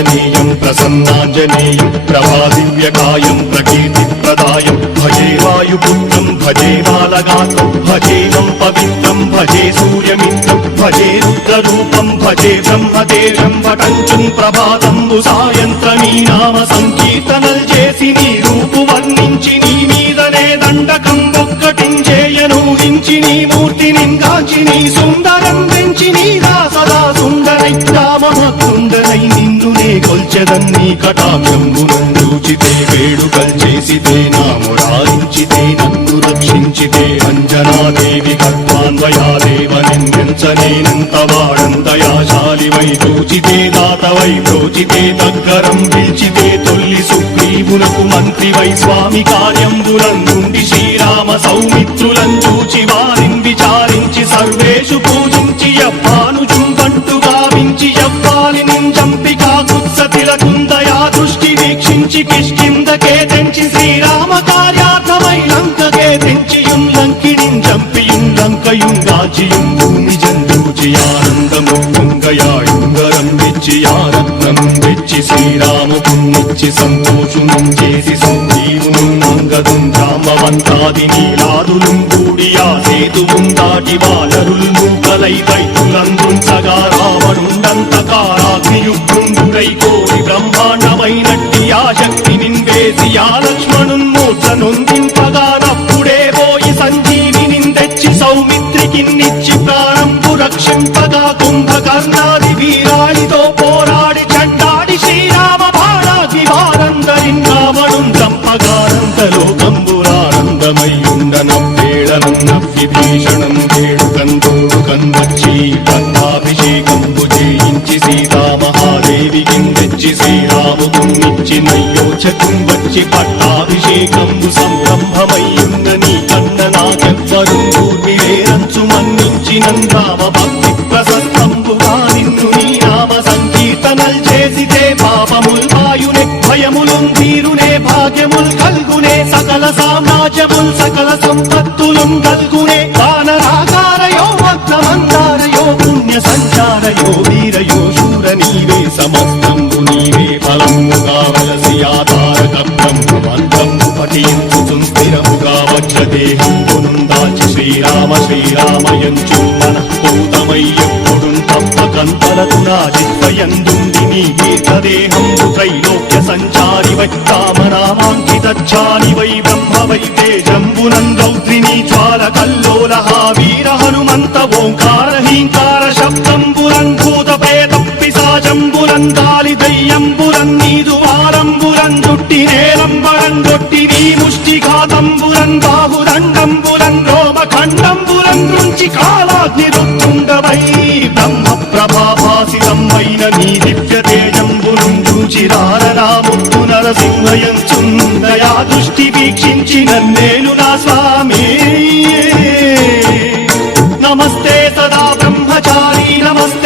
ఆంజనేయం ప్రసన్నాంజనేయం ప్రభాదివ్యకాయం ప్రకీర్తిప్రదాయం భజే వాయుపుత్రం భజే బాలగాత్రం భజేవం పవిత్రం భజే సూర్యమిత్రం భజే రుద్రరూపం భజే బ్రహ్మదేవం పటంచుం ప్రభాతంబు సాయంత్రమీ నామ సంకీర్తనల్ చేసి నీ రూపు వర్ణించి నీ మీదనే దండకం ఒక్కటించేయనూహించి నీ మూర్తిని గాంచి నీ సుందరం పెంచి నీదా సదా సుందరై నిన్నునే కొల్చెదన్ని కటాక్షంబునందూచితే వేడుకల్ చేసితే నామురారించితే నన్ను రక్షించితే అంజనాదేవి గర్భాన్వయాదేవనెంచనేనంత వాడంతయాశాలివై చూచితే దాతవై ప్రోచితే దగ్గరం పిలిచితే తొల్లి సుగ్రీవునకు మంత్రివై స్వామి కార్యంబులందుండి శ్రీరామ సౌమిత్రులం చూచి వారిని విచారించి సర్వేషు పూజించి యవ్వాను జుంబంటు భావించి యవ్వాలి నింజంపికా కుత్సతిలకుందయా దృష్టి వీక్షించి కిష్కిందకే తెంచి శ్రీరామ కార్యార్థమై లంకకే తెంచియుం లంకిణిం జంపియుం లంకయుంగాచియుం భూమి జందూచి ఆనందము కుంగయాయుంగరం వెచ్చి ఆరత్నం వెచ్చి శ్రీరాముకున్నిచ్చి సంతోషునం చేసి సంజీవును అంగదుం జామవంతాది నీలాదులు కూడి ఆ సేతువుం దాటి వానరులు మూకలై దైతులందుంచగా రావణుండంతకారాగ్నియుగ్రుండుడై కోరి బ్రహ్మాండమైనట్టి ఆ శక్తి నిన్వేసి ఆ లక్ష్మణున్మూర్ఛ నొందింపగానప్పుడే పోయి సంజీవిని తెచ్చి సౌమిత్రికిన్నిచ్చి ప్రాణంపు రక్షింపగా కుంభకర్ణాది వీరాళితో పోరాడి చండాడి శ్రీరామ బాణాది వారందరిన్ రావణుం చంపగానంతలోకంబురానందమయ్యుండనవ్వేళనన్నవ్విభీషణం వేడుకందోడుకందొచ్చి పట్టాభిషేకంబు చేయించి సీతామహాదేవికి తెచ్చి శ్రీరాముకున్నిచ్చి నయ్యోచకం వచ్చి పట్టాభిషేకంబు సంరంభమయ్యుందని కన్న నాకెవ్వరు దూర్మిలేరంచు మన్నించినం రామ భక్తి ప్రసస్తంబుగా నిన్ను నీ నామ సంకీర్తనల్ చేసితే పాపముల్ వాయునే భయములుం తీరునే భాగ్యముల్ కల్గునే సకల సామ్రాజ్యముల్ సకల సంపత్తులుం కల్గునే వానరాకారయో భక్తమందారయో పుణ్య సంచారయో వీరయో శూర నీవే సమస్తంబు నీవే ఫలముగా వలసి ఆధారక బ్రహ్మమంత్రంబు పఠించు స్థిరముగా వజ్రదేహంబును దాచి శ్రీరామ శ్రీరామయంచు మనఃపూతమయ్యప్పుడు తప్పకంతలదు నా చిత్వయందుండి నీ కీర్తదేహంబు త్రైలోక్య సంచారి వై రామనామాంకితచ్చాని వై బ్రహ్మ వై తేజంబునం రౌద్రిణీ జ్వాల కల్లోల వీర హనుమంత ఓంకార హీంకార శబ్దంబురం భూత ప్రేత పిశాచంబురం గాలి దయ్యంబురం నీదు వారంబురం దుట్టి నేలంబరం దొట్టి నీ ముష్టిఘాతంబురం బాహుదండంబురం రోమఖండంబురం నుంచి కాలాగ్ని రుత్తుండవై బ్రహ్మ ప్రభాభాసితమైన నీ దివ్య తేజంబురం చూచిరారనాముత్తు నరసింహయంచుందయా దృష్టి వీక్షించి నన్నేలు నా స్వామి నమస్తే సదా బ్రహ్మచారి నమస్తే